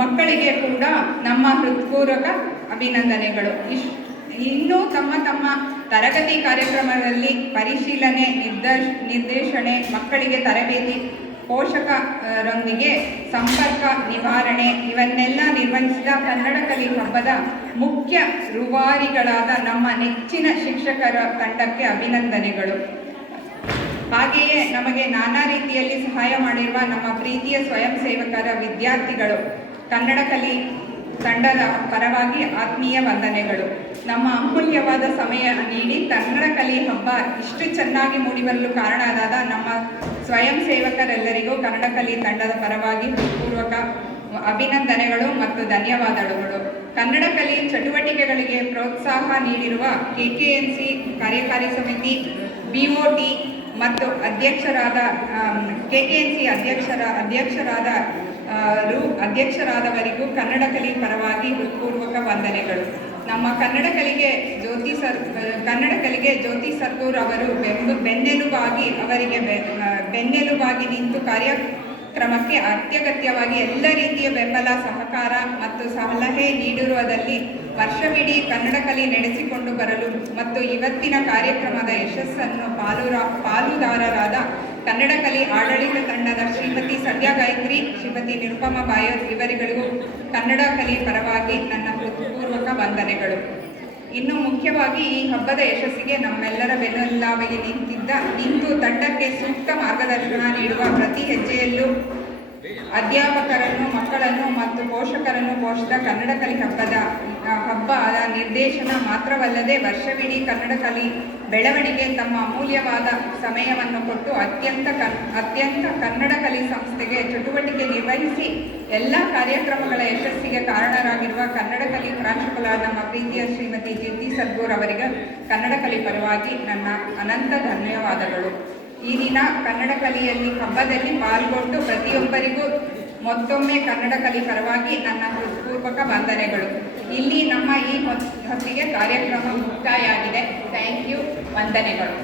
ಮಕ್ಕಳಿಗೆ ಕೂಡ ನಮ್ಮ ಹೃತ್ಪೂರ್ವಕ ಅಭಿನಂದನೆಗಳು. ಇನ್ನೂ ತಮ್ಮ ತಮ್ಮ ತರಗತಿ ಕಾರ್ಯಕ್ರಮದಲ್ಲಿ ಪರಿಶೀಲನೆ, ನಿರ್ದೇಶನೆ, ಮಕ್ಕಳಿಗೆ ತರಬೇತಿ, ಪೋಷಕರೊಂದಿಗೆ ಸಂಪರ್ಕ ನಿವಾರಣೆ ಇವನ್ನೆಲ್ಲ ನಿರ್ವಹಿಸಿದ ಕನ್ನಡ ಕಲಿ ಹಬ್ಬದ ಮುಖ್ಯ ರೂವಾರಿಗಳಾದ ನಮ್ಮ ನೆಚ್ಚಿನ ಶಿಕ್ಷಕರ ತಂಡಕ್ಕೆ ಅಭಿನಂದನೆಗಳು. ಹಾಗೆಯೇ ನಮಗೆ ನಾನಾ ರೀತಿಯಲ್ಲಿ ಸಹಾಯ ಮಾಡಿರುವ ನಮ್ಮ ಪ್ರೀತಿಯ ಸ್ವಯಂ ಸೇವಕರ ವಿದ್ಯಾರ್ಥಿಗಳು, ಕನ್ನಡ ಕಲಿ ತಂಡದ ಪರವಾಗಿ ಆತ್ಮೀಯ ವಂದನೆಗಳು. ನಮ್ಮ ಅಮೂಲ್ಯವಾದ ಸಮಯ ನೀಡಿ ಕನ್ನಡ ಕಲಿ ಹಬ್ಬ ಇಷ್ಟು ಚೆನ್ನಾಗಿ ಮೂಡಿಬರಲು ಕಾರಣರಾದ ನಮ್ಮ ಸ್ವಯಂ ಸೇವಕರೆಲ್ಲರಿಗೂ ಕನ್ನಡ ಕಲಿ ತಂಡದ ಪರವಾಗಿ ಹೃತ್ಪೂರ್ವಕ ಅಭಿನಂದನೆಗಳು ಮತ್ತು ಧನ್ಯವಾದಗಳು. ಕನ್ನಡ ಕಲಿ ಚಟುವಟಿಕೆಗಳಿಗೆ ಪ್ರೋತ್ಸಾಹ ನೀಡಿರುವ KKNC ಕಾರ್ಯಕಾರಿ ಸಮಿತಿ, BOT ಮತ್ತು KKNC ಅಧ್ಯಕ್ಷರಾದವರಿಗೂ ಕನ್ನಡ ಕಲಿ ಪರವಾಗಿ ಹೃತ್ಪೂರ್ವಕ ವಂದನೆಗಳು. ನಮ್ಮ ಕನ್ನಡ ಕಲಿಗೆ ಜ್ಯೋತಿ ಸರ್ಗೂರ್ ಅವರು ಬೆನ್ನೆಲುಬಾಗಿ ನಿಂತು ಕಾರ್ಯಕ್ರಮಕ್ಕೆ ಅತ್ಯಗತ್ಯವಾಗಿ ಎಲ್ಲ ರೀತಿಯ ಬೆಂಬಲ, ಸಹಕಾರ ಮತ್ತು ಸಲಹೆ ನೀಡಿರುವುದರಲ್ಲಿ ವರ್ಷವಿಡೀ ಕನ್ನಡ ಕಲಿ ನಡೆಸಿಕೊಂಡು ಬರಲು ಮತ್ತು ಇವತ್ತಿನ ಕಾರ್ಯಕ್ರಮದ ಯಶಸ್ಸನ್ನು ಪಾಲುದಾರರಾದ ಕನ್ನಡ ಕಲಿ ಆಡಳಿತ ತಂಡದ ಶ್ರೀಮತಿ ಸಂಧ್ಯಾ ಗಾಯತ್ರಿ, ಶ್ರೀಮತಿ ನಿರುಪಮಾ ಬಾಯರ್ ಇವರಿಗಳಿಗೂ ಕನ್ನಡ ಕಲಿ ಪರವಾಗಿ ನನ್ನ ಹೃತ್ಪೂರ್ವಕ ವಂದನೆಗಳು. ಇನ್ನು ಮುಖ್ಯವಾಗಿ ಈ ಹಬ್ಬದ ಯಶಸ್ಸಿಗೆ ನಮ್ಮೆಲ್ಲರ ಬೆನ್ನೆಲುಬಾಗಿ ನಿಂತು ತಂಡಕ್ಕೆ ಸೂಕ್ತ ಮಾರ್ಗದರ್ಶನ ನೀಡುವ ಪ್ರತಿ ಹೆಜ್ಜೆಯಲ್ಲೂ ಅಧ್ಯಾಪಕರನ್ನು, ಮಕ್ಕಳನ್ನು ಮತ್ತು ಪೋಷಕರನ್ನು ಪೋಷಿಸಿದ ಕನ್ನಡ ಕಲಿ ಹಬ್ಬದ ನಿರ್ದೇಶನ ಮಾತ್ರವಲ್ಲದೆ ವರ್ಷವಿಡೀ ಕನ್ನಡ ಕಲಿ ಬೆಳವಣಿಗೆ ತಮ್ಮ ಅಮೂಲ್ಯವಾದ ಸಮಯವನ್ನು ಕೊಟ್ಟು ಅತ್ಯಂತ ಕನ್ನಡ ಕಲಿ ಸಂಸ್ಥೆಗೆ ಚಟುವಟಿಕೆ ನಿರ್ವಹಿಸಿ ಎಲ್ಲ ಕಾರ್ಯಕ್ರಮಗಳ ಯಶಸ್ಸಿಗೆ ಕಾರಣರಾಗಿರುವ ಕನ್ನಡ ಕಲಿ ಪ್ರಾಂಶುಪಾಲರಾದ ನಮ್ಮ ಪ್ರೀತಿಯ ಶ್ರೀಮತಿ ಜ್ಯೋತಿ ಸರ್ಗೂರ್ ಅವರಿಗೆ ಕನ್ನಡ ಕಲಿ ಪರವಾಗಿ ನನ್ನ ಅನಂತ ಧನ್ಯವಾದಗಳು. ಈ ದಿನ ಕನ್ನಡ ಕಲಿಯಲ್ಲಿ ಹಬ್ಬದಲ್ಲಿ ಪಾಲ್ಗೊಂಡು ಪ್ರತಿಯೊಬ್ಬರಿಗೂ ಮತ್ತೊಮ್ಮೆ ಕನ್ನಡ ಕಲಿ ಪರವಾಗಿ ನನ್ನ ಹೃತ್ಪೂರ್ವಕ ವಂದನೆಗಳು. ಇಲ್ಲಿ ನಮ್ಮ ಈ ಹೊತ್ತಿಗೆ ಕಾರ್ಯಕ್ರಮ ಮುಕ್ತಾಯ ಆಗಿದೆ. Thank you. ವಂದನೆಗಳು.